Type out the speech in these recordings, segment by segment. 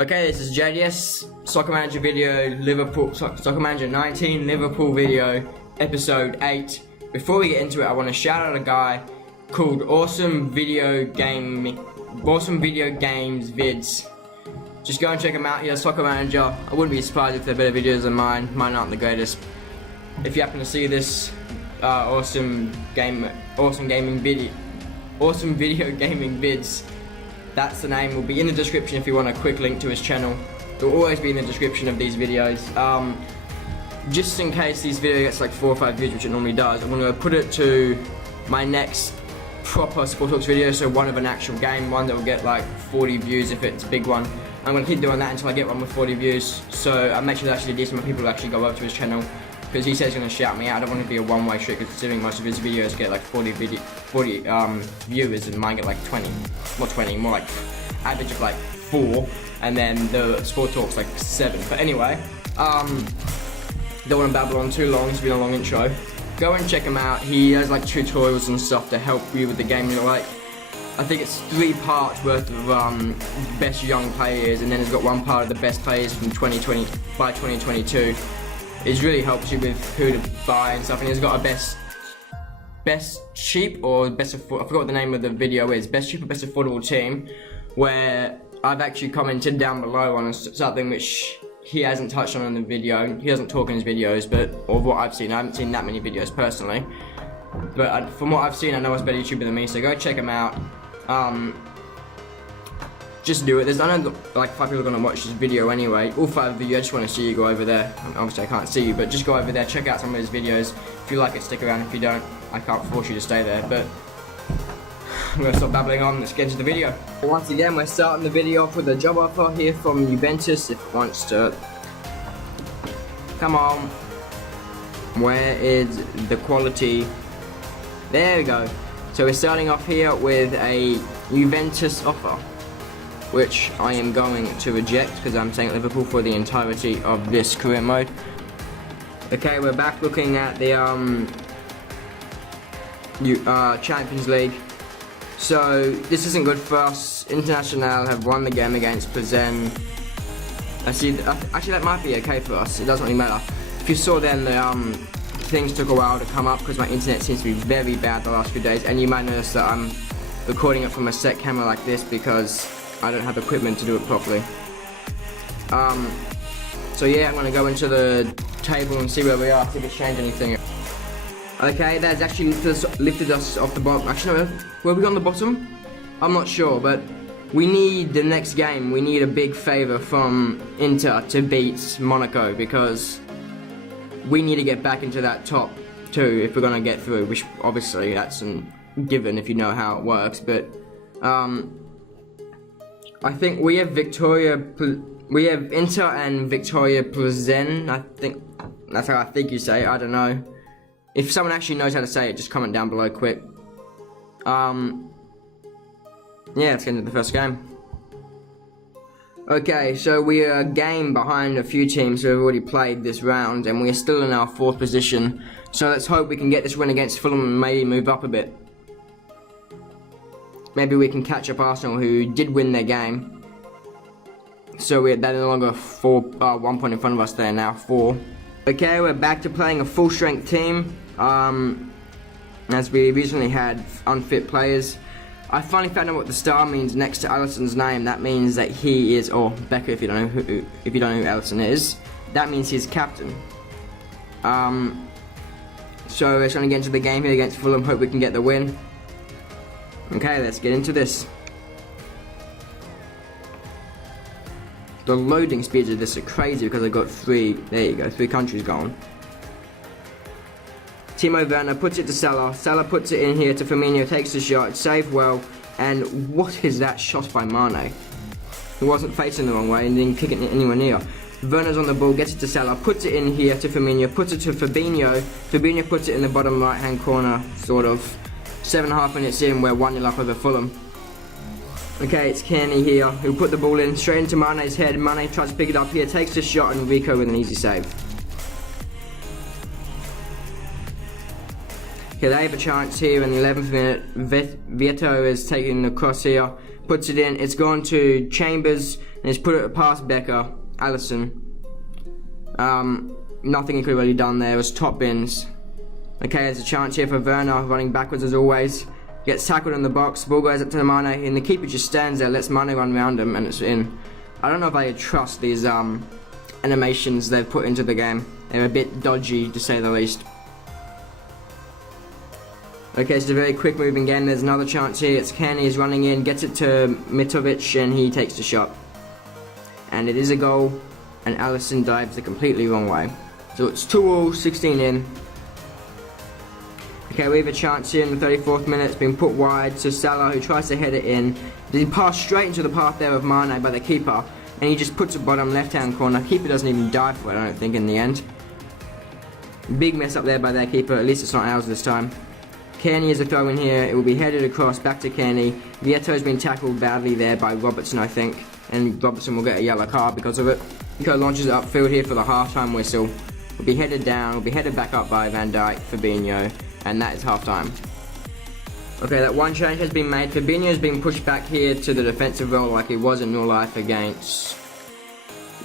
Okay, this is JDS Soccer Manager video, Soccer Manager 19 Liverpool video, episode 8. Before we get into it, I want to shout out a guy called Awesome Video Games Vids. Just go and check him out. He has Soccer Manager. I wouldn't be surprised if they're better videos than mine. Mine aren't the greatest. If you happen to see this awesome video gaming vids, that's the name. Will be in the description if you want a quick link to his channel. It will always be in the description of these videos. Just in case this video gets like 4 or 5 views, which it normally does, I'm going to put it to my next proper Sport Talks video, so one of an actual game, one that will get like 40 views if it's a big one. I'm going to keep doing that until I get one with 40 views, so I make sure there's actually a decent amount of people who actually go over to his channel, because he says he's going to shout me out. I don't want to be a one-way street, considering most of his videos get like 40 viewers and mine get like 20. Not 20, more like average of like 4, and then the Sport Talks like 7. But anyway, don't want to babble on too long, it's been a long intro. Go and check him out. He has like tutorials and stuff to help you with the game you like. I think it's 3 parts worth of best young players, and then he's got 1 part of the best players from 2020 by 2022. It really helps you with who to buy and stuff, and he's got a best cheap or best I forgot what the name of the video is, best cheap or best affordable team, where I've actually commented down below on something which he hasn't touched on in the video. He doesn't talk in his videos, but of what I've seen, I haven't seen that many videos personally, but from what I've seen, I know he's a better YouTuber than me, so go check him out. Just do it. There's I know like 5 people are gonna watch this video anyway. All 5 of you, I just want to see you go over there. Obviously I can't see you, but just go over there, check out some of his videos. If you like it, stick around. If you don't, I can't force you to stay there. But I'm gonna stop babbling on. Let's get into the video. Once again, we're starting the video off with a job offer here from Juventus. If it wants to, come on. Where is the quality? There we go. So we're starting off here with a Juventus offer, which I am going to reject because I'm staying at Liverpool for the entirety of this career mode. Okay, we're back looking at the Champions League. So this isn't good for us. International have won the game against Plzen. Actually that might be okay for us. It doesn't really matter. If you saw then, the things took a while to come up because my internet seems to be very bad the last few days, and you might notice that I'm recording it from a set camera like this because I don't have equipment to do it properly. So yeah, I'm gonna go into the table and see where we are, see if it's changed anything. Okay, that's actually lifted us off the bottom. Actually, no, were we on the bottom? I'm not sure, but we need the next game. We need a big favour from Inter to beat Monaco, because we need to get back into that top 2 if we're gonna get through, which obviously that's a given if you know how it works, but I think we have Inter and Viktoria Plzen. I think that's how I think you say it. I don't know. If someone actually knows how to say it, just comment down below quick. Yeah, let's get into the first game. Okay, so we are a game behind a few teams who have already played this round, and we are still in our 4th position. So let's hope we can get this win against Fulham and maybe move up a bit. Maybe we can catch up Arsenal, who did win their game. So they're no longer 1 point in front of us, they're now 4. Okay, we're back to playing a full strength team. As we recently had unfit players. I finally found out what the star means next to Alisson's name. That means that he is, or Becca if you don't know who Alisson is, that means he's captain. So we're trying to get into the game here against Fulham, hope we can get the win. Okay, let's get into this. The loading speeds of this are crazy because I got 3, there you go, 3 countries going. Timo Werner puts it to Salah, Salah puts it in here to Firmino, takes the shot, it's saved well, and what is that shot by Mane? He wasn't facing the wrong way and didn't kick it anywhere near. Werner's on the ball, gets it to Salah, puts it in here to Firmino, puts it to Fabinho, Fabinho puts it in the bottom right hand corner, sort of. 7.5 minutes in, we're 1-0 up over Fulham. Okay, it's Kearney here, who put the ball in, straight into Mane's head. Mane tries to pick it up here, takes the shot, and Rico with an easy save. Okay, they have a chance here in the 11th minute. Vieto is taking the cross here, puts it in. It's gone to Chambers, and he's put it past Becker. Allison. Nothing he could have really done there. It was top bins. Okay, there's a chance here for Werner, running backwards as always. Gets tackled in the box. Ball goes up to Mane, and the keeper just stands there, lets Mane run around him, and it's in. I don't know if I trust these animations they've put into the game. They're a bit dodgy, to say the least. Okay, it's a very quick moving game. There's another chance here. It's Kenny, he's running in, gets it to Mitrovic, and he takes the shot. And it is a goal, and Allison dives the completely wrong way. So it's 2-all, 16 in. Okay, we have a chance here in the 34th minute. It's been put wide to Salah, who tries to head it in. He passed straight into the path there of Mane by the keeper, and he just puts it bottom left-hand corner. Keeper doesn't even dive for it, I don't think, in the end. Big mess up there by their keeper. At least it's not ours this time. Kearney is a throw in here. It will be headed across back to Kearney. Vieto's been tackled badly there by Robertson, I think, and Robertson will get a yellow card because of it. Nico launches it upfield here for the half-time whistle. Will be headed down. Will be headed back up by Van Dijk, Fabinho, and that is half-time. Okay, that one change has been made. Fabinho has been pushed back here to the defensive role like he was in real life against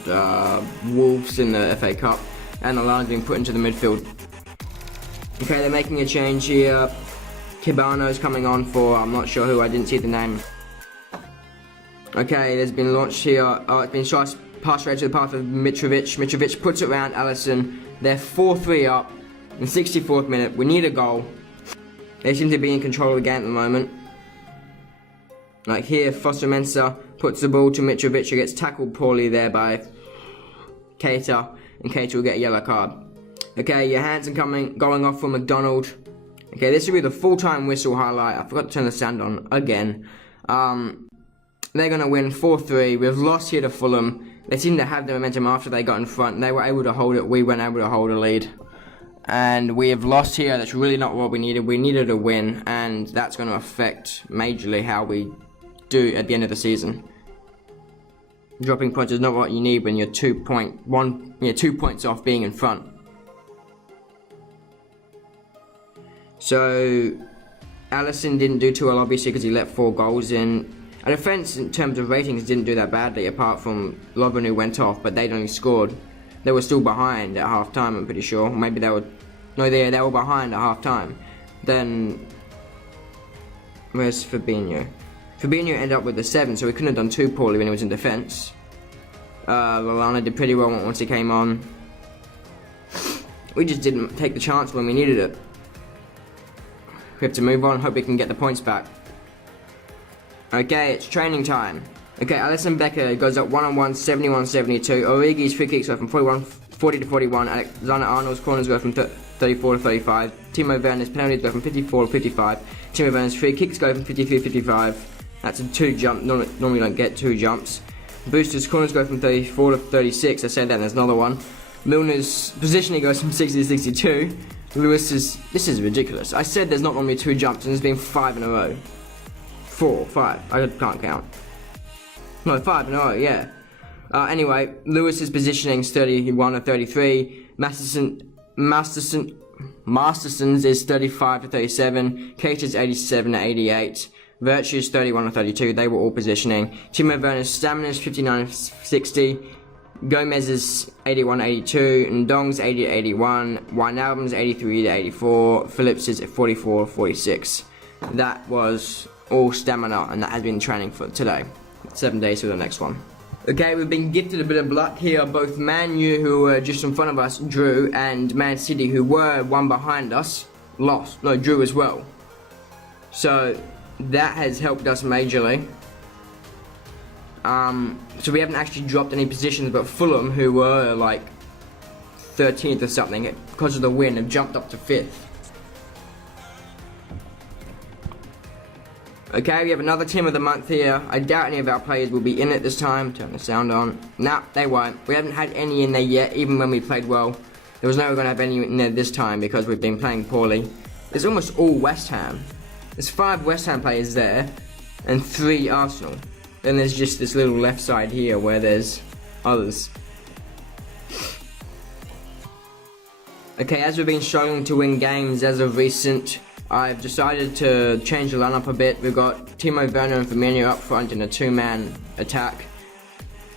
Wolves in the FA Cup, and the line's been put into the midfield. Okay, they're making a change here. Kibano's coming on for, I'm not sure who, I didn't see the name. Okay, there's been launched here. It's been passed right to the path of Mitrovic. Mitrovic puts it around Allison. They're 4-3 up in the 64th minute. We need a goal. They seem to be in control of the game at the moment. Like here, Foster Mensah puts the ball to Mitrovic, who gets tackled poorly there by Keita, and Keita will get a yellow card. Okay, Johansson going off for McDonald. Okay, this will be the full-time whistle highlight. I forgot to turn the sound on again. They're going to win 4-3. We've lost here to Fulham. They seem to have the momentum after they got in front. They were able to hold it. We weren't able to hold a lead. And we have lost here. That's really not what we needed. We needed a win, and that's going to affect majorly how we do at the end of the season. Dropping points is not what you need when you're 2 points off being in front. So, Allison didn't do too well, obviously, because he let 4 goals in. Our defence, in terms of ratings, didn't do that badly, apart from Lovren, who went off, but they'd only scored. They were still behind at half-time, I'm pretty sure. Maybe they were... No, they were behind at half-time. Then... Where's Fabinho? Fabinho ended up with the 7, so he couldn't have done too poorly when he was in defence. Lallana did pretty well once he came on. We just didn't take the chance when we needed it. We have to move on, hope we can get the points back. Okay, it's training time. Okay, Alisson Becker goes up 1-on-1, 71-72. Origi's free kicks go from 40 to 41. Alexander Arnold's corners go from 34 to 35. Timo Werner's penalties go from 54 to 55. Timo Werner's free kicks go from 53 to 55. That's a 2 jump. Normally don't get 2 jumps. Booster's corners go from 34 to 36. I said that, and there's another one. Milner's positioning goes from 60 to 62. This is ridiculous. I said there's not normally 2 jumps, and there's been 5 in a row. 4, 5. I can't count. No, 5 in a row, yeah. Anyway, Lewis's positioning is 31 to 33. Masterson's is 35 to 37. Keita's 87 to 88. Virtue's 31 to 32. They were all positioning. Timo Werner's stamina is 59 to 60. Gomez's 81 to 82. Ndong's 80 to 81. Wijnaldum's 83 to 84. Phillips is 44 to 46. That was all stamina, and that has been training for today. 7 days for the next one. Okay, we've been gifted a bit of luck here. Both Man U, who were just in front of us, drew, and Man City, who were one behind us, drew as well. So that has helped us majorly. So we haven't actually dropped any positions, but Fulham, who were like 13th or something, because of the win, have jumped up to 5th. Okay, we have another team of the month here. I doubt any of our players will be in it this time. Turn the sound on. Nah, they won't. We haven't had any in there yet, even when we played well. There was never going to have any in there this time because we've been playing poorly. It's almost all West Ham. There's 5 West Ham players there, and 3 Arsenal. Then there's just this little left side here where there's others. Okay, as we've been struggling to win games as of recent, I've decided to change the lineup a bit. We've got Timo Werner and Firmino up front in a two-man attack.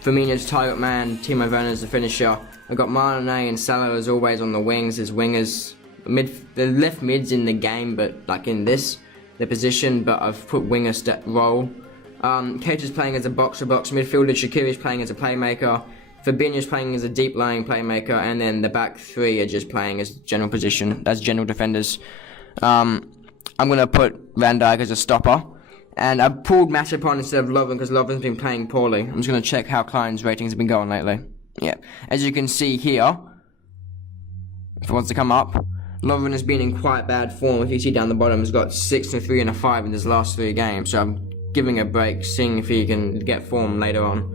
Firmino's target man, Timo Werner's the finisher. I've got Mane and Salah as always on the wings as wingers. The left mids in the game, but like in this, the position, but I've put winger role. Keita's playing as a box-to-box midfielder, Shaqiri's playing as a playmaker, Fabinho's playing as a deep-lying playmaker, and then the back three are just playing as general position, as general defenders. I'm going to put Van Dijk as a stopper, and I've pulled Matip on instead of Lovren because Lovren's been playing poorly. I'm just going to check how Klein's ratings have been going lately. Yeah, as you can see here, if it wants to come up, Lovren has been in quite bad form. If you see down the bottom, he's got 6, a 3, and a 5 in his last 3 games, so I'm giving a break, seeing if he can get form later on.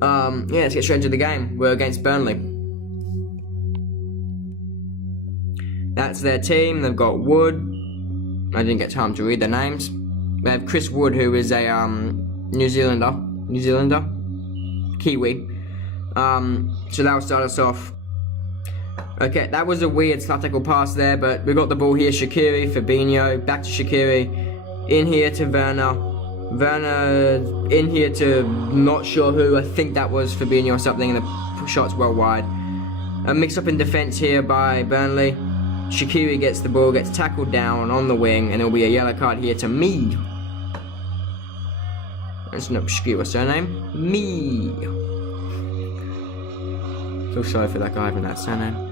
Yeah, let's get straight into the game. We're against Burnley. That's their team. They've got Wood. I didn't get time to read their names. They have Chris Wood, who is a New Zealander, Kiwi. So that will start us off. Okay, that was a weird slap tackle pass there, but we got the ball here. Shaqiri, Fabinho, back to Shaqiri, in here to Werner. Werner in here to not sure who. I think that was Fabinho or something, and the shot's well wide. A mix up in defence here by Burnley. Shaqiri gets the ball, gets tackled down on the wing, and it'll be a yellow card here to me. That's an obscure surname. Me. Feel sorry for that guy with that surname.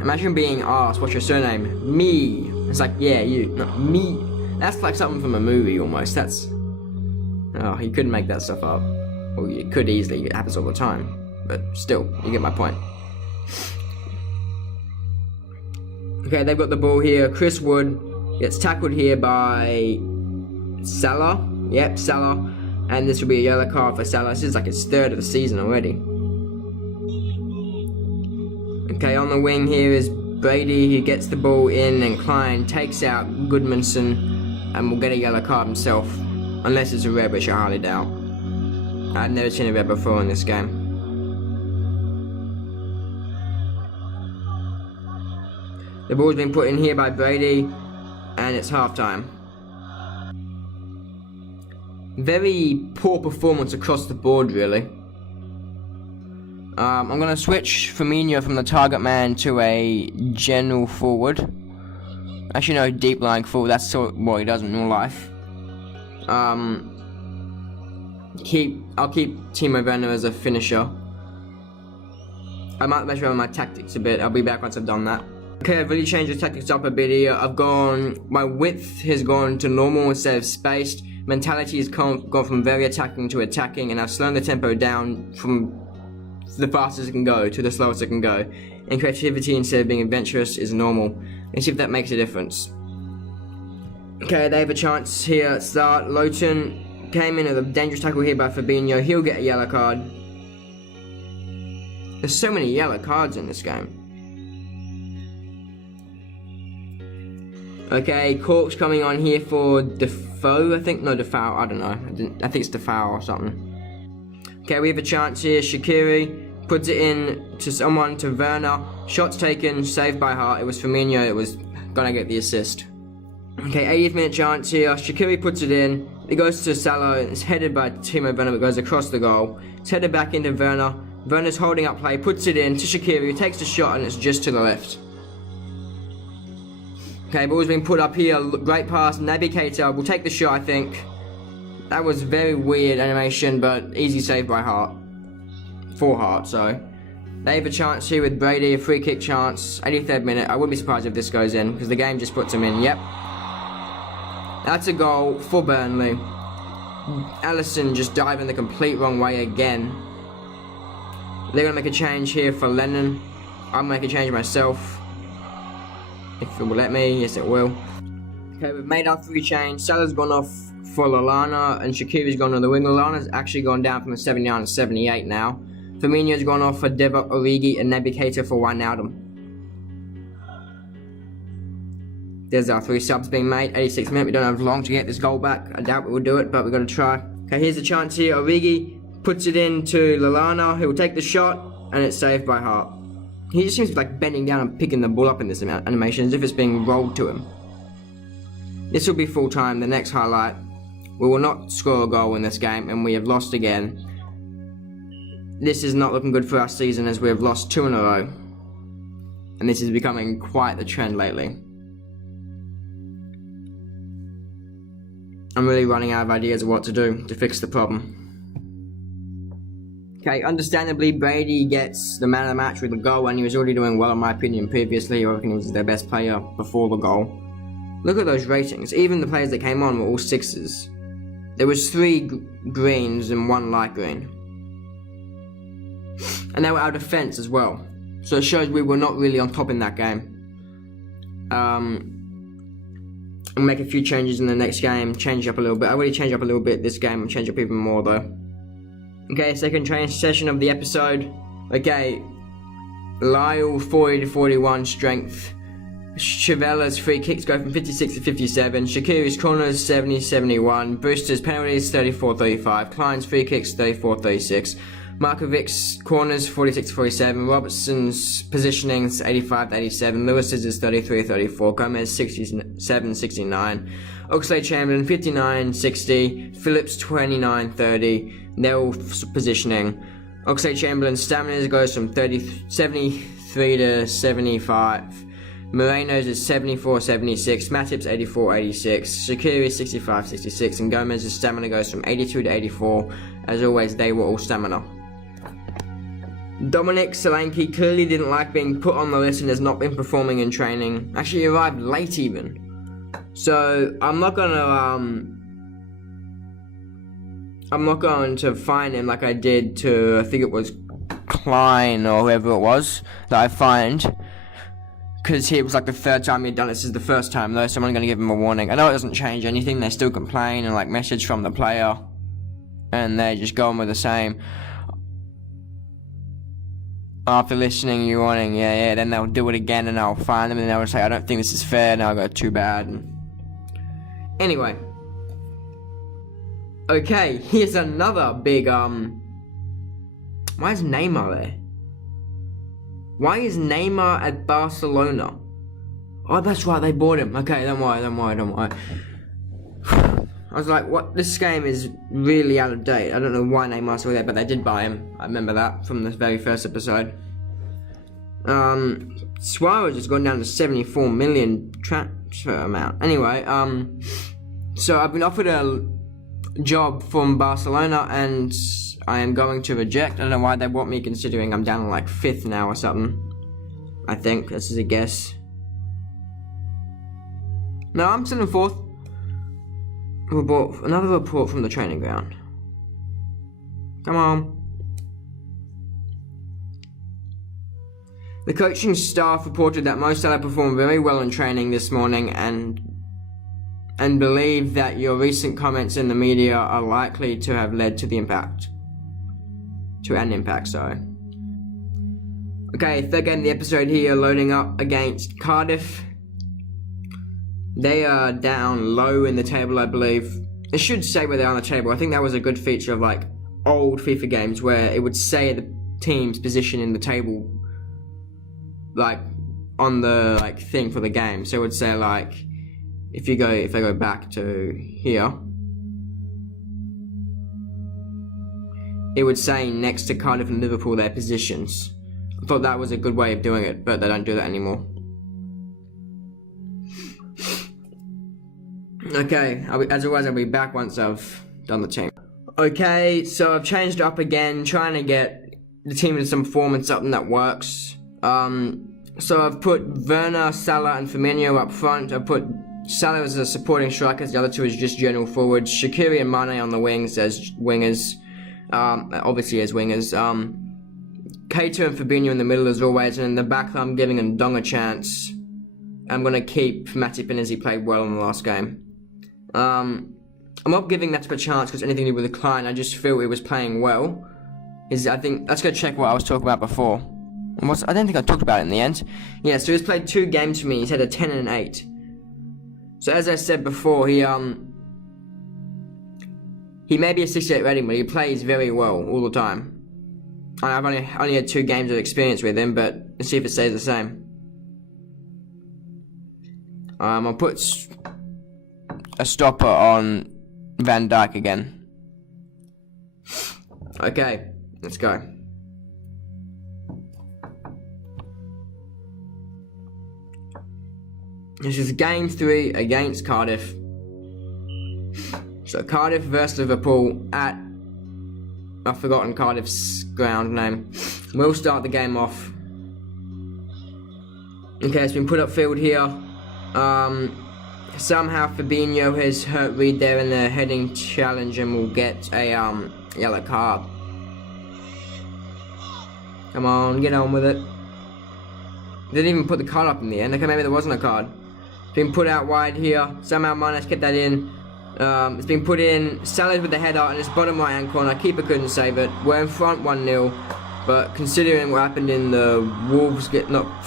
Imagine being asked, what's your surname? Me. It's like, yeah, you. No, me. That's like something from a movie almost. That's... Oh, you couldn't make that stuff up. Well, you could easily. It happens all the time. But still, you get my point. Okay, they've got the ball here. Chris Wood gets tackled here by Salah. Yep, Salah. And this will be a yellow card for Salah. This is like his 3rd of the season already. Okay, on the wing here is Brady. He gets the ball in, and Klein takes out Goodmanson and will get a yellow card himself. Unless it's a red, which I highly doubt. I've never seen a red before in this game. The ball's been put in here by Brady, and it's half-time. Very poor performance across the board, really. I'm going to switch Firmino from the target man to a general forward. Actually, no, deep lying forward. That's sort of what he does in real life. I'll keep Timo Werner as a finisher. I might mess around with my tactics a bit. I'll be back once I've done that. Okay, I've really changed the tactics up a bit here. My width has gone to normal instead of spaced. Mentality has gone from very attacking to attacking, and I've slowed the tempo down from the fastest it can go to the slowest it can go. And creativity instead of being adventurous is normal. Let's see if that makes a difference. Okay, they have a chance here at start. Lowton came in with a dangerous tackle here by Fabinho. He'll get a yellow card. There's so many yellow cards in this game. Okay, Cork's coming on here for Defoe, I think. No, Defoe, I don't know. I think it's Defoe or something. Okay, we have a chance here. Shaqiri puts it in to someone, to Werner. Shots taken, saved by Hart. It was Firmino, it was gonna get the assist. Okay, 80th minute chance here. Shaqiri puts it in. It goes to Salah. It's headed by Timo Werner, but goes across the goal. It's headed back into Werner. Werner's holding up play, puts it in to Shaqiri, who takes the shot, and it's just to the left. Okay, ball's been put up here. Great pass. Naby Keita will take the shot, I think. That was very weird animation, but easy save by Hart. For Hart, so. They have a chance here with Brady, a free kick chance. 83rd minute. I wouldn't be surprised if this goes in, because the game just puts him in. Yep. That's a goal for Burnley. Alisson just diving the complete wrong way again. They're going to make a change here for Lennon. I'll make a change myself. If it will let me, yes it will. Okay, we've made our 3 change. Salah's gone off for Lallana, and Shaqiri's gone on the wing. Lallana's actually gone down from a 79 to 78 now. Firmino's gone off for Divock Origi, and Naby Keita for Wijnaldum. There's our 3 subs being made. 86 minutes. We don't have long to get this goal back. I doubt we will do it, but we're going to try. Okay, here's a chance here. Origi puts it in to Lallana, who will take the shot, and it's saved by Hart. He just seems to be like bending down and picking the ball up in this animation as if it's being rolled to him. This will be full time. The next highlight. We will not score a goal in this game, and we have lost again. This is not looking good for our season as we have lost 2 in a row. And this is becoming quite the trend lately. I'm really running out of ideas of what to do to fix the problem. Okay, understandably, Brady gets the man of the match with a goal, and he was already doing well in my opinion previously. I reckon he was their best player before the goal. Look at those ratings. Even the players that came on were all 6s. There was 3 greens and 1 light green. And they were our defense as well. So it shows we were not really on top in that game. I'll make a few changes in the next game, change up a little bit. I already changed up a little bit this game, I'll change up even more though. Okay, second training session of the episode. Okay, Lyle 40 to 41 strength. Chavella's free kicks go from 56 to 57. Shaqiri's corners 70-71. Brewster's penalties 34-35. Klein's free kicks 34-36. Markovic's corners 46-47. Robertson's positionings 85-87. Lewis's is 33-34. Gomez 67-69. Oxlade-Chamberlain 59-60. Phillips 29-30. They're all positioning. Oxlade-Chamberlain's stamina goes from 73 to 75. Moreno's is 74-76, Matip's 84-86, Shaqiri 65-66, and Gomez's stamina goes from 82 to 84. As always, they were all stamina. Dominic Solanke clearly didn't like being put on the list and has not been performing in training. Actually, he arrived late even. So, I'm not going to fine him like I did to, I think it was Klein or whoever it was, that I fined. Because it was like the 3rd time he'd done it. This is the 1st time though, so I'm going to give him a warning. I know it doesn't change anything, they still complain and like message from the player. And they just go on with the same. After listening, you warning, yeah, then they'll do it again and I'll fine them and they'll say, I don't think this is fair, and I'll go, too bad. And anyway. Okay, here's another big, why is Neymar there? Why is Neymar at Barcelona? Oh, that's right, they bought him. Okay, don't worry. I was like, what? This game is really out of date. I don't know why Neymar's still there, but they did buy him. I remember that from the very first episode. Suarez has gone down to 74 million transfer amount. Anyway, so I've been offered a job from Barcelona, and I am going to reject. I don't know why they want me, considering I'm down to like 5th now or something. I think, this is a guess. No, I'm still in 4th. Another report from the training ground. Come on. The coaching staff reported that Mo Salah performed very well in training this morning and believe that your recent comments in the media are likely to have led to an impact, sorry. Okay, 3rd game of the episode here, loading up against Cardiff. They are down low in the table, I believe. It should say where they are on the table. I think that was a good feature of like old FIFA games where it would say the team's position in the table, like on the like thing for the game. So it would say like, if I go back to here, it would say next to Cardiff and Liverpool their positions. I thought that was a good way of doing it, but they don't do that anymore. Okay, as always, I'll be back once I've done the team. Okay, so I've changed up again, trying to get the team into some form and something that works. So I've put Werner, Salah and Firmino up front. I've put Salah as a supporting striker, the other two as just general forwards. Shaqiri and Mane on the wings as wingers, obviously as wingers. Keita and Fabinho in the middle as always, and in the back I'm giving Ndong a chance. I'm going to keep Matip in as he played well in the last game. I'm not giving Matip a chance because anything to do with the Klein. I just feel he was playing well. I think let's go check what I was talking about before. I don't think I talked about it in the end. Yeah, so he's played 2 games for me. He's had a 10 and an 8. So as I said before, he may be a 68 rating, but he plays very well all the time. I've only had 2 games of experience with him, but Let's see if it stays the same. I'll put a stopper on Van Dijk again. Okay, let's go. This is game 3 against Cardiff. So Cardiff versus Liverpool at, I've forgotten Cardiff's ground name. We'll start the game off. Okay, it's been put upfield here. Somehow Fabinho has hurt Reed there in the heading challenge and will get a yellow card. Come on, get on with it. They didn't even put the card up in the end. Okay, maybe there wasn't a card. It's been put out wide here. Somehow Mane's kept that in. It's been put in. Salah's with the header and it's bottom right hand corner. Keeper couldn't save it. We're in front 1-0. But considering what happened in the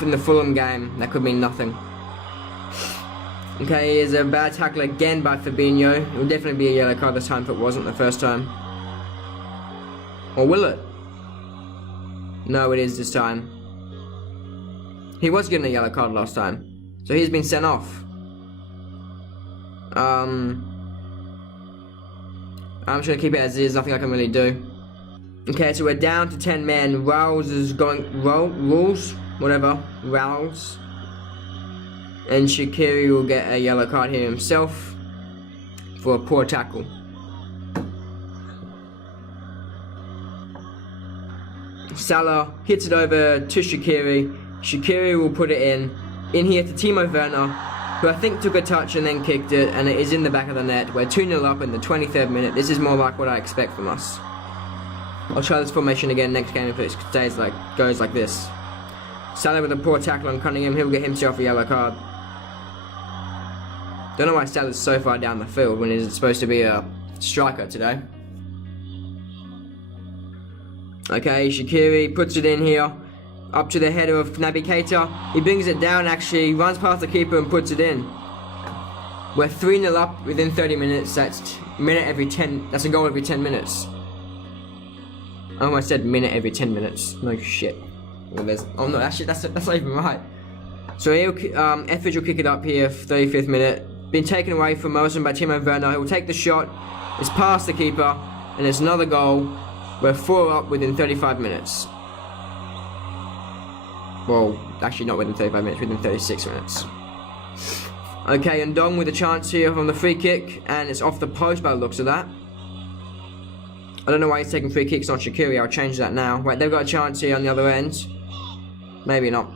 in the Fulham game, that could mean nothing. Okay, here's a bad tackle again by Fabinho. It will definitely be a yellow card this time if it wasn't the first time. Or will it? No, it is this time. He was given a yellow card last time. So he's been sent off. I'm just going to keep it as is, nothing I can really do. Okay, so we're down to 10 men. Raul is going... Raul? And Shaqiri will get a yellow card here himself for a poor tackle. Salah hits it over to Shaqiri. Shaqiri will put it in here to Timo Werner, who I think took a touch and then kicked it, and it is in the back of the net. We're 2-0 up in the 23rd minute. This is more like what I expect from us. I'll try this formation again next game if it goes like this. Salah with a poor tackle on Cunningham. He'll get himself a yellow card. Don't know why Salah's so far down the field when he's supposed to be a striker today. Okay, Shaqiri puts it in here. Up to the header of Naby Keita. He brings it down actually, runs past the keeper and puts it in. We're 3-0 up within 30 minutes. That's a goal every 10 minutes. I almost said minute every 10 minutes. No shit. Oh no, actually that's not even right. So Etheridge will kick it up here, 35th minute. Been taken away from Morrison by Timo Werner. He'll take the shot. It's past the keeper, and it's another goal. We're 4 up within 35 minutes. Well, actually not within 35 minutes, within 36 minutes. Okay, and Ndong with a chance here from the free kick, and it's off the post by the looks of that. I don't know why he's taking free kicks on Shaqiri. I'll change that now. Right, they've got a chance here on the other end. Maybe not.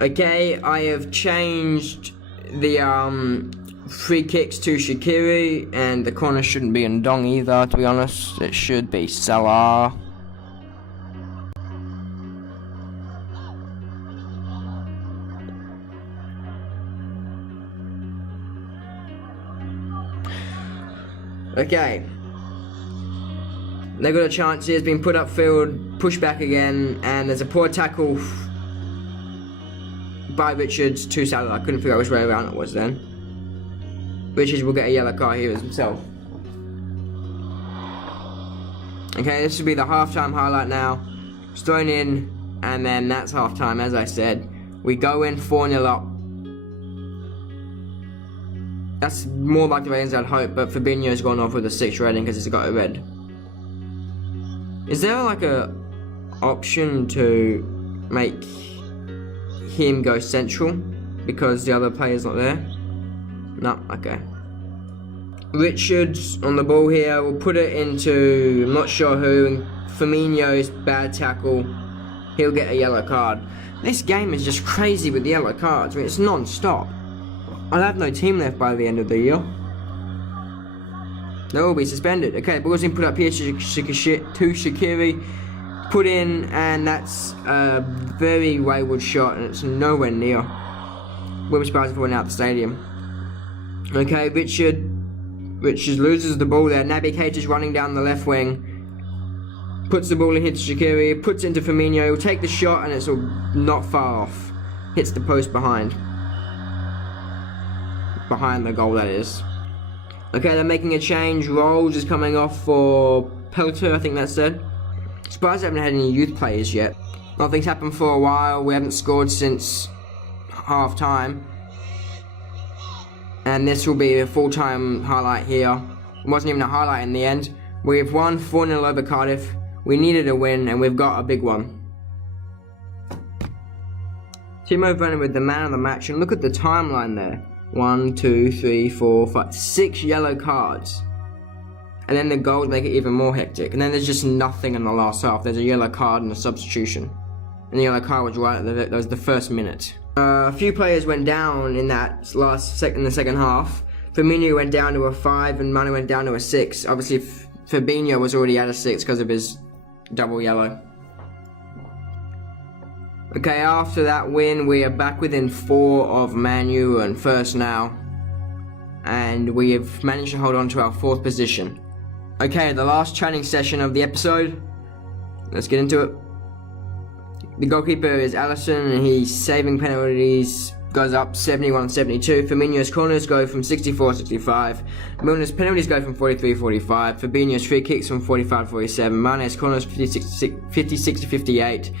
Okay, I have changed the free kicks to Shaqiri, and the corner shouldn't be Ndong either, to be honest. It should be Salah. Okay. They've got a chance here. It's been put upfield, pushed back again, and there's a poor tackle by Richards to Salah. I couldn't figure out which way around it was then. Richards will get a yellow card here as himself. Okay, this will be the halftime highlight now. It's thrown in, and then that's halftime, as I said. We go in 4-0 up. That's more like the ratings I'd hope, but Fabinho's gone off with a 6 rating because he's got a red. Is there like a option to make him go central because the other player's not there? No, okay. Richards on the ball here will put it into, I'm not sure who, and Firmino's bad tackle. He'll get a yellow card. This game is just crazy with the yellow cards. I mean, it's non-stop. I'll have no team left by the end of the year. They will be suspended. Okay, the ball's been put up here to Shaqiri. Put in, and that's a very wayward shot, and it's nowhere near. We'll be surprised if it went out the stadium. Okay, Richards loses the ball there. Naby Keita's running down the left wing. Puts the ball in, hits Shaqiri, puts it into Firmino. He'll take the shot, and it's not far off. Hits the post behind. Behind the goal, that is. Okay, they're making a change. Rolls is coming off for Pelter, I think that's said. Surprised I haven't had any youth players yet. Nothing's happened for a while. We haven't scored since half time. And this will be a full-time highlight here. It wasn't even a highlight in the end. We've won 4-0 over Cardiff. We needed a win, and we've got a big one. Timo Werner with the man of the match, and look at the timeline there. 1, 2, 3, 4, 5, 6 yellow cards. And then the goals make it even more hectic. And then there's just nothing in the last half. There's a yellow card and a substitution. And the yellow card was right at that was the first minute. A few players went down in that in the second half. Firmino went down to a 5 and Mane went down to a 6. Obviously, Fabinho was already at a 6 because of his double yellow. Okay, after that win, we are back within 4 of Man U and first now. And we have managed to hold on to our 4th position. Okay, the last training session of the episode. Let's get into it. The goalkeeper is Alisson, and he's saving penalties, goes up 71-72. Firmino's corners go from 64-65. Milner's penalties go from 43-45. Fabinho's free kicks from 45-47. Mane's corners 56-58.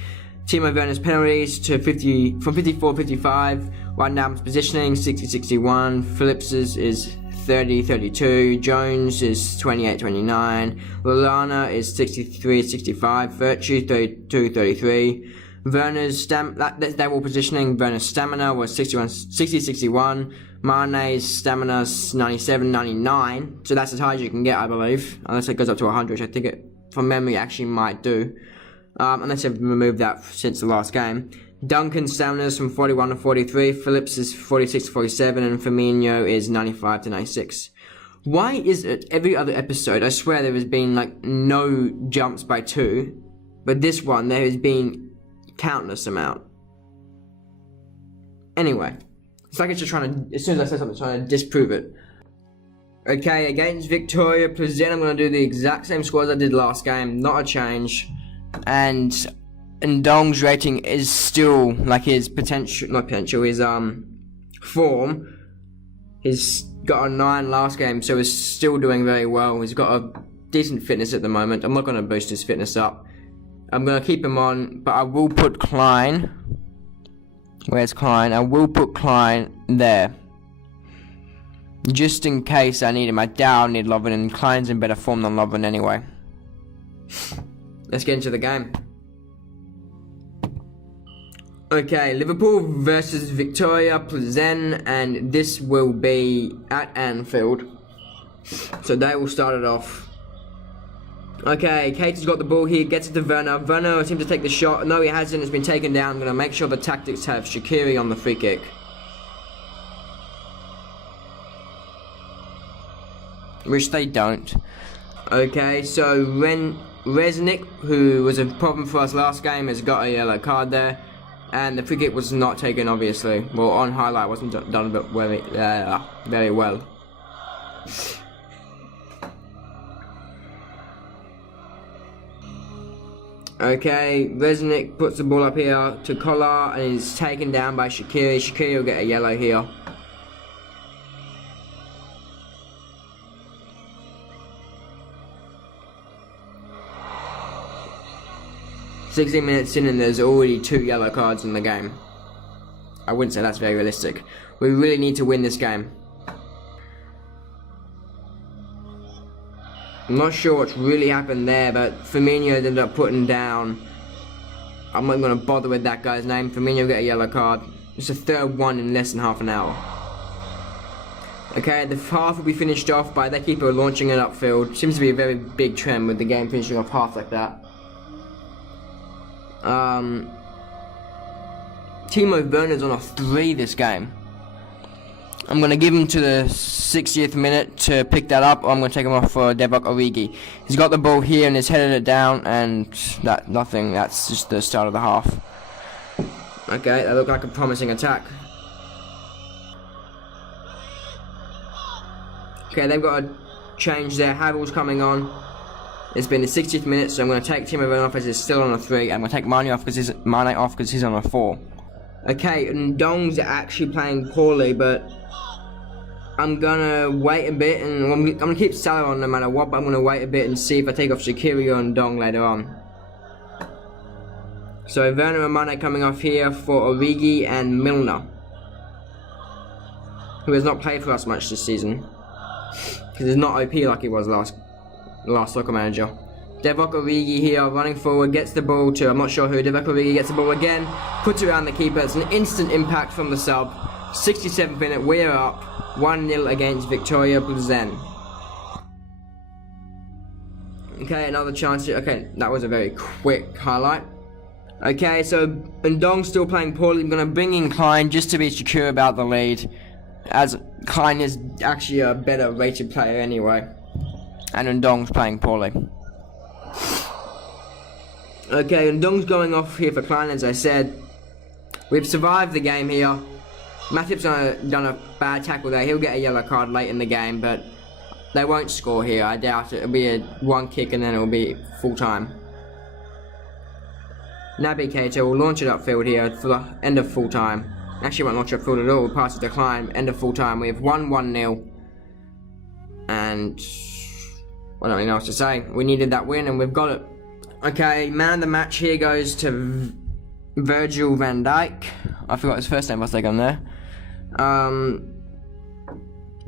Timo Werner's penalties from 54-55. Wijnaldum's positioning 60-61. Phillips's is 30-32. Jones is 28-29. Lallana is 63-65. Virtue 32-33. Werner's stable positioning. Werner's stamina was 60-61. Mane's stamina 97-99. So that's as high as you can get, I believe, unless it goes up to 100, which I think it, from memory, actually might do. Unless they've removed that since the last game. Duncan's stamina is from 41-43, Phillips is 46-47, and Firmino is 95-96. Why is it every other episode, I swear there has been like no jumps by 2, but this one there has been countless amount. Anyway, it's like it's just trying to, as soon as I say something, it's trying to disprove it. Okay, against Viktoria, Plzen, I'm going to do the exact same score as I did last game, not a change. And Ndong's rating is still like his his form. He's got a 9 last game, so he's still doing very well. He's got a decent fitness at the moment. I'm not going to boost his fitness up. I'm going to keep him on, but I will put Klein. Where's Klein? I will put Klein there, just in case I need him. I doubt I need Lovren, and Klein's in better form than Lovren anyway. Let's get into the game. Okay, Liverpool versus Viktoria Plzen, and this will be at Anfield. So they will start it off. Okay, Kate has got the ball here, gets it to Werner. Werner seems to take the shot. No, he hasn't. It's been taken down. I'm going to make sure the tactics have Shaqiri on the free kick. Which they don't. Okay, so Resnick, who was a problem for us last game, has got a yellow card there. And the free kick was not taken, obviously. Well, on highlight, wasn't done very well. Okay, Resnick puts the ball up here to Collar and is taken down by Shaqiri. Shaqiri will get a yellow here. "16 minutes in and there's already 2 yellow cards in the game. I wouldn't say that's very realistic. We really need to win this game. I'm not sure what's really happened there, but Firmino ended up putting down. I'm not going to bother with that guy's name. Firmino get a yellow card. It's the 3rd one in less than half an hour. Okay, the half will be finished off by their keeper launching it upfield. Seems to be a very big trend with the game finishing off half like that. Timo Werner's on a 3 this game. I'm going to give him to the 60th minute to pick that up, or I'm going to take him off for Divock Origi. He's got the ball here and he's headed it down, and nothing. That's just the start of the half. Okay, that looked like a promising attack. Okay, they've got a change there. Havel's coming on. It's been the 60th minute, so I'm going to take Timo Werner off as he's still on a 3. I'm going to take Mane off because he's on a 4. Okay, and Ndong's actually playing poorly, but I'm going to wait a bit, and I'm going to keep Salah on no matter what, but I'm going to wait a bit and see if I take off Shaqiri or Ndong later on. So Werner and Mane coming off here for Origi and Milner, who has not played for us much this season, because he's not OP like he was last Soccer Manager. Divock Origi here, running forward, gets the ball to, I'm not sure who, Divock Origi gets the ball again, puts it around the keeper. It's an instant impact from the sub. 67th minute, we're up 1-0 against Viktoria Plzen. Okay, another chance here. Okay, that was a very quick highlight. Okay, so Ndong's still playing poorly. I'm going to bring in Klein just to be secure about the lead, as Klein is actually a better rated player anyway, and Ndong's playing poorly. Okay, Ndong's going off here for Klein, as I said. We've survived the game here. Matip's done a bad tackle there. He'll get a yellow card late in the game, but they won't score here. I doubt it. It'll be a one kick and then it'll be full time. Naby Keita will launch it upfield here for the end of full time. Actually, won't launch upfield at all. We'll pass it to Klein. End of full time. We have won 1-0. And I don't really know what to say. We needed that win and we've got it. Okay, man of the match here goes to Virgil van Dijk. I forgot his first name. What's they on there?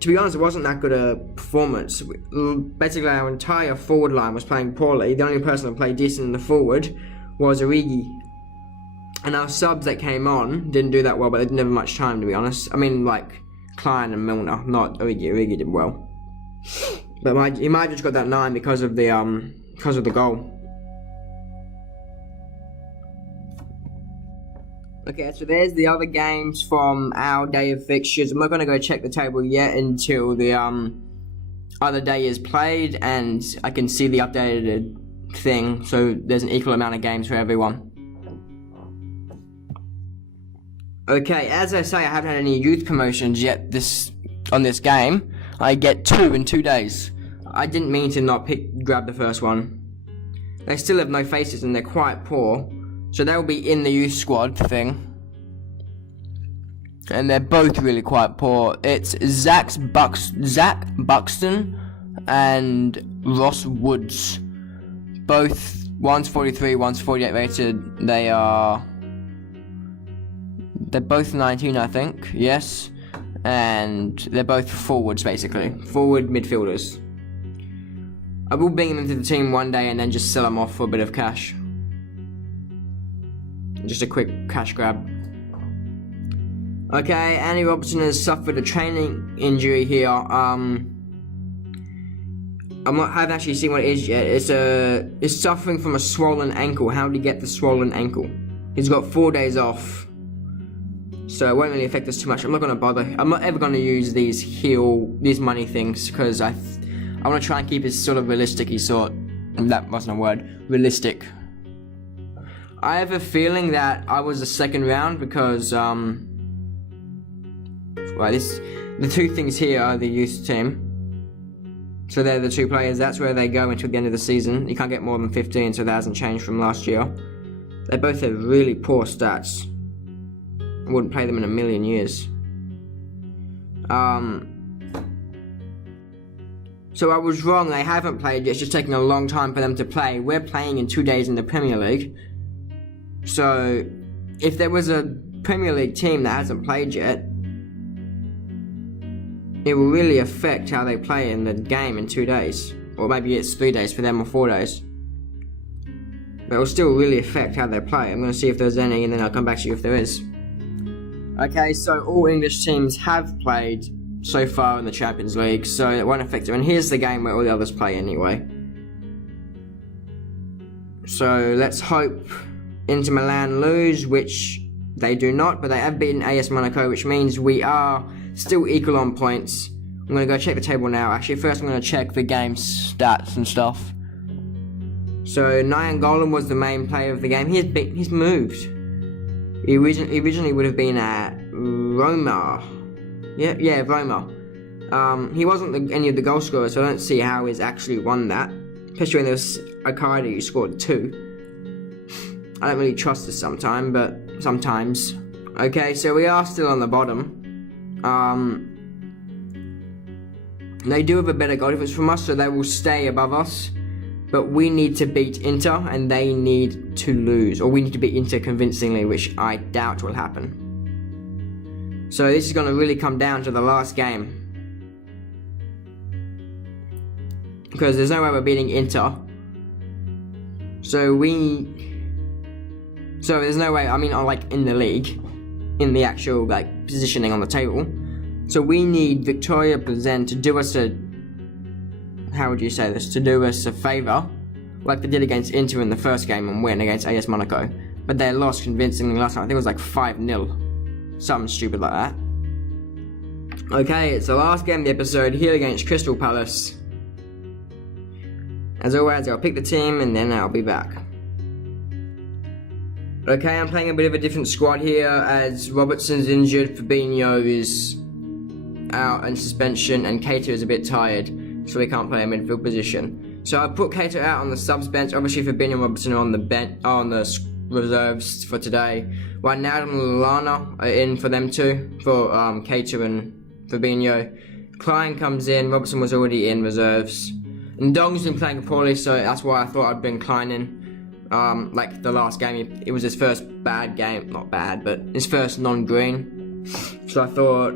To be honest, it wasn't that good a performance. Basically, our entire forward line was playing poorly. The only person that played decent in the forward was Origi. And our subs that came on didn't do that well, but they didn't have much time, to be honest. I mean, like, Klein and Milner, not Origi. Origi did well. But he might have just got that 9 because of the goal. Okay, so there's the other games from our day of fixtures. I'm not going to go check the table yet until the other day is played and I can see the updated thing, so there's an equal amount of games for everyone. Okay, as I say, I haven't had any youth promotions yet on this game. I get 2 in 2 days. I didn't mean to not grab the first one. They still have no faces and they're quite poor. So they'll be in the youth squad thing. And they're both really quite poor. It's Zach Buxton and Ross Woods. Both, one's 43, one's 48 rated. They're both 19, I think. Yes. And they're both forwards, basically. Forward midfielders. I will bring them into the team one day and then just sell them off for a bit of cash. Just a quick cash grab. Okay, Andy Robertson has suffered a training injury here. I haven't actually seen what it is yet. It's suffering from a swollen ankle. How did he get the swollen ankle? He's got 4 days off, so it won't really affect us too much. I'm not gonna bother. I'm not ever gonna use these money things because I want to try and keep it sort of realistic. That wasn't a word. Realistic. I have a feeling that I was the second round because, the two things here are the youth team. So they're the 2 players, that's where they go until the end of the season. You can't get more than 15, so that hasn't changed from last year. They both have really poor stats. I wouldn't play them in a million years. So I was wrong, they haven't played yet, it's just taking a long time for them to play. We're playing in 2 days in the Premier League. So, if there was a Premier League team that hasn't played yet, it will really affect how they play in the game in 2 days. Or maybe it's 3 days for them or 4 days. But it will still really affect how they play. I'm going to see if there's any and then I'll come back to you if there is. Okay, so all English teams have played so far in the Champions League, so it won't affect them. And here's the game where all the others play anyway. So, let's hope Inter Milan lose, which they do not, but they have beaten AS Monaco, which means we are still equal on points. I'm going to go check the table now. Actually, first I'm going to check the game stats and stuff. So, Nainggolan was the main player of the game. He's moved. He originally would have been at Roma. Yeah, Roma. He wasn't any of the goal scorers, so I don't see how he's actually won that. Especially when there was a card who scored 2. I don't really trust this sometimes. Okay, so we are still on the bottom. They do have a better goal difference from us, so they will stay above us. but we need to beat Inter and they need to lose, or we need to beat Inter convincingly, which I doubt will happen. So this is going to really come down to the last game, because there's no way we're beating Inter. So there's no way, I mean, like in the league, in the actual like positioning on the table. So we need Viktoria Plzen to do us a, how would you say this, to do us a favour, like they did against Inter in the first game and win against AS Monaco. But they lost convincingly last time. I think it was like 5-0. Something stupid like that. Okay, it's the last game of the episode here against Crystal Palace. As always, I'll pick the team and then I'll be back. Okay, I'm playing a bit of a different squad here as Robertson's injured, Fabinho is out and suspension, and Keita is a bit tired, so he can't play a midfield position. So I put Keita out on the subs bench. Obviously Fabinho and Robertson are on the reserves for today. Right now Adam and Lallana are in for them too, for Keita and Fabinho. Klein comes in, Robertson was already in reserves. And Dong's been playing poorly, so that's why I thought I'd bring Klein in. Like the last game, it was his first bad game, not bad, but his first non-green. So I thought,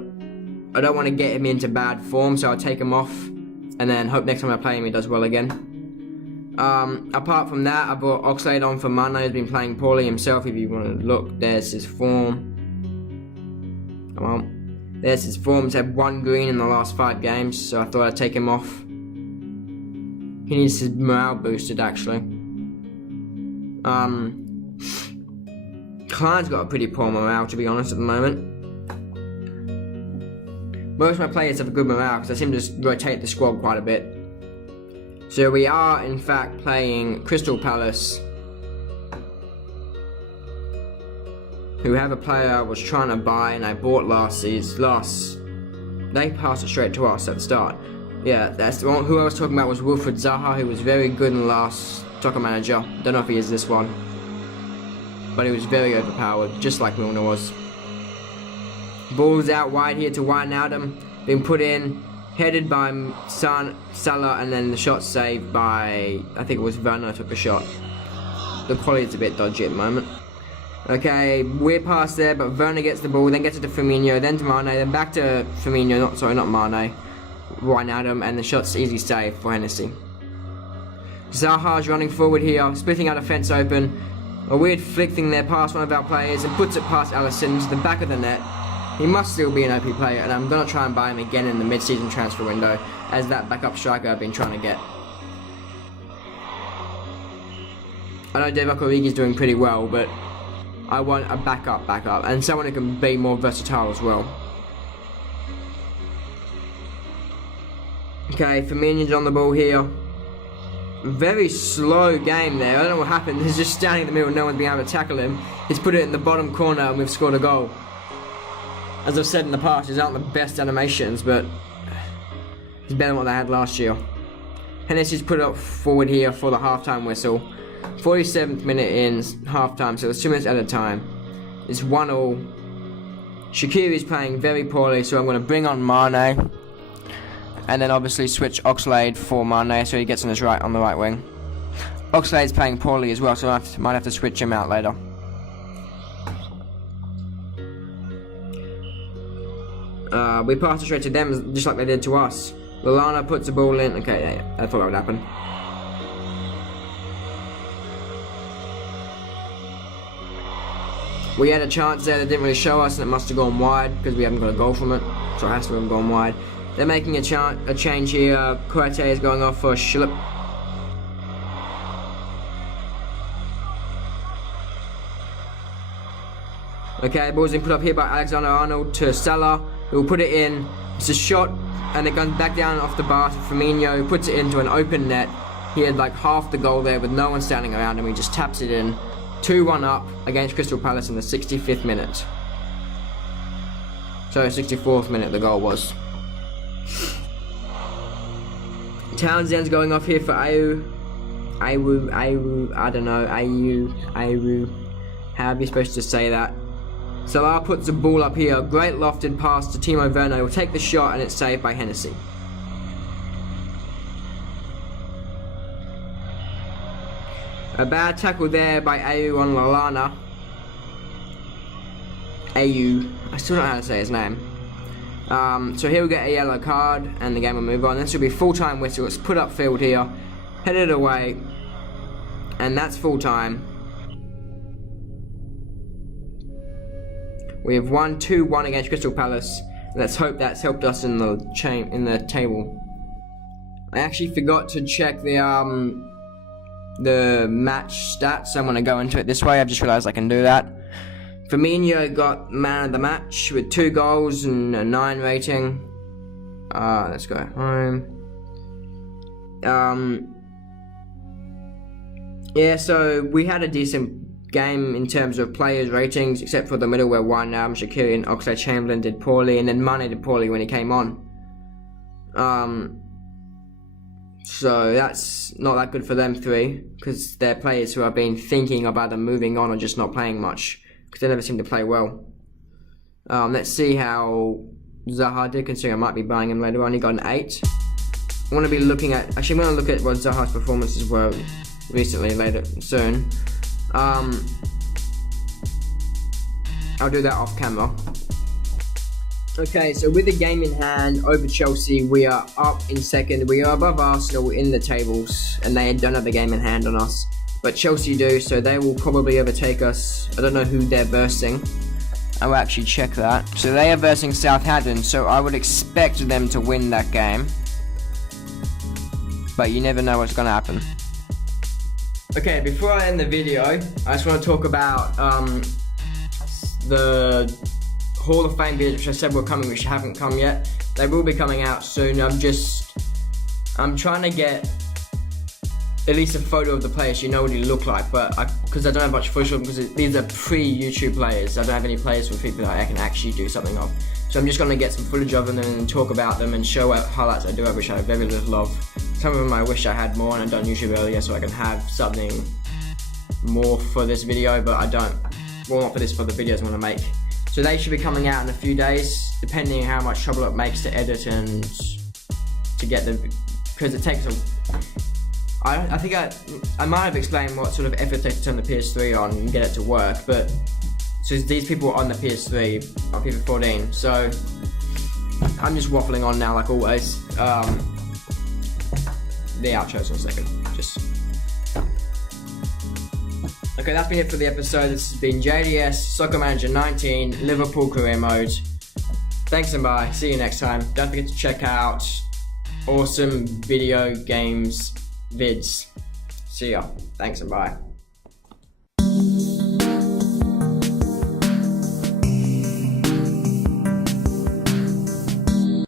I don't want to get him into bad form, so I'll take him off, and then hope next time I play him he does well again. Apart from that, I brought Oxlade on for Mane, who's been playing poorly himself. If you want to look, there's his form. Come on. There's his form. He's had 1 green in the last 5 games, so I thought I'd take him off. He needs his morale boosted, actually. Klein's got a pretty poor morale, to be honest, at the moment. Most of my players have a good morale because I seem to just rotate the squad quite a bit. So we are, in fact, playing Crystal Palace, who have a player I was trying to buy and I bought last season. They passed it straight to us at the start. Yeah, that's the one. Who I was talking about was Wilfried Zaha, who was very good in the last Soccer Manager. Don't know if he is this one, but he was very overpowered, just like Milner was. Ball's out wide here to Wijnaldum, being put in, headed by Salah, and then the shot saved by, I think it was Werner took the shot. The quality's a bit dodgy at the moment. Okay, we're past there, but Werner gets the ball, then gets it to Firmino, then to Mane, then back to Firmino, not Mane, Wijnaldum, and the shot's easy save for Hennessy. Zaha's running forward here, splitting out a fence open. A weird flick thing there past one of our players and puts it past Alisson to the back of the net. He must still be an OP player, and I'm going to try and buy him again in the mid-season transfer window as that backup striker I've been trying to get. I know Divock Origi's doing pretty well, but I want a backup, and someone who can be more versatile as well. Okay, Firmino's on the ball here. Very slow game there. I don't know what happened. He's just standing in the middle, no one's been able to tackle him. He's put it in the bottom corner and we've scored a goal. As I've said in the past, these aren't the best animations, but it's better than what they had last year. Hennessy's put it up forward here for the half-time whistle. 47th minute in, half-time, so it's 2 minutes at a time. It's 1-1. Shaqiri's playing very poorly, so I'm going to bring on Mane. And then obviously switch Oxlade for Mane, so he gets on the right wing. Oxlade's playing poorly as well, so I might have to switch him out later. We pass it straight to them, just like they did to us. Lallana puts the ball in. Okay, yeah, I thought that would happen. We had a chance there that didn't really show us, and it must have gone wide because we haven't got a goal from it, so it has to have gone wide. They're making a change here. Koite is going off for Schlupp. Okay, ball's been put up here by Alexander-Arnold to Salah, who will put it in. It's a shot, and it goes back down off the bar to Firmino, who puts it into an open net. He had like half the goal there with no one standing around him. He just taps it in. 2-1 up against Crystal Palace in the 65th minute. So 64th minute the goal was. Townsend's going off here for Ayew. I don't know, Ayew. How are you supposed to say that? Salah puts the ball up here, great lofted pass to Timo Werner, will take the shot and it's saved by Hennessy. A bad tackle there by AU on Lalana. AU, I still don't know how to say his name. So he'll get a yellow card and the game will move on. This will be full-time whistle. It's put upfield here, headed away, and that's full-time. We have won 2-1 against Crystal Palace. Let's hope that's helped us in the table. I actually forgot to check the match stats. I'm gonna go into it this way. I've just realised I can do that. Firmino got man of the match with 2 goals and a 9 rating. Let's go home. Yeah, so we had a decent game in terms of players' ratings, except for the middle where Wijnaldum, Shaqiri and Oxlade-Chamberlain did poorly, and then Mane did poorly when he came on. So that's not that good for them 3, because they're players who have been thinking of either moving on or just not playing much, because they never seem to play well. Let's see how Zaha did, considering I might be buying him later on. He got an 8. I want to be looking at, actually I'm going to look at what Zaha's performances were recently, soon. I'll do that off camera. Okay, so with the game in hand over Chelsea, we are up in second. We are above Arsenal in the tables, and they don't have the game in hand on us. But Chelsea do, so they will probably overtake us. I don't know who they're versing. I will actually check that. So they are versing Southampton, so I would expect them to win that game. But you never know what's going to happen. Okay, before I end the video, I just want to talk about the Hall of Fame videos which I said were coming, which haven't come yet. They will be coming out soon. I'm trying to get at least a photo of the players, you know what he look like, but because I don't have much footage of them, because these are pre-YouTube players. I don't have any players from people that I can actually do something of. So I'm just going to get some footage of them and talk about them and show what highlights I do have, which I have very little of. Some of them I wish I had more and I'd done YouTube earlier so I can have something more for this video, but I don't. Well, not for this, for the videos I want to make. So they should be coming out in a few days, depending on how much trouble it makes to edit and to get them, because it takes a... I think I might have explained what sort of effort it takes to turn the PS3 on and get it to work, but so these people are on the PS3, on FIFA 14, so I'm just waffling on now like always. The outro's in a second, just... Okay, that's been it for the episode. This has been JDS, Soccer Manager 19, Liverpool Career Mode. Thanks and bye, see you next time. Don't forget to check out awesome video games vids. See ya. Thanks and bye.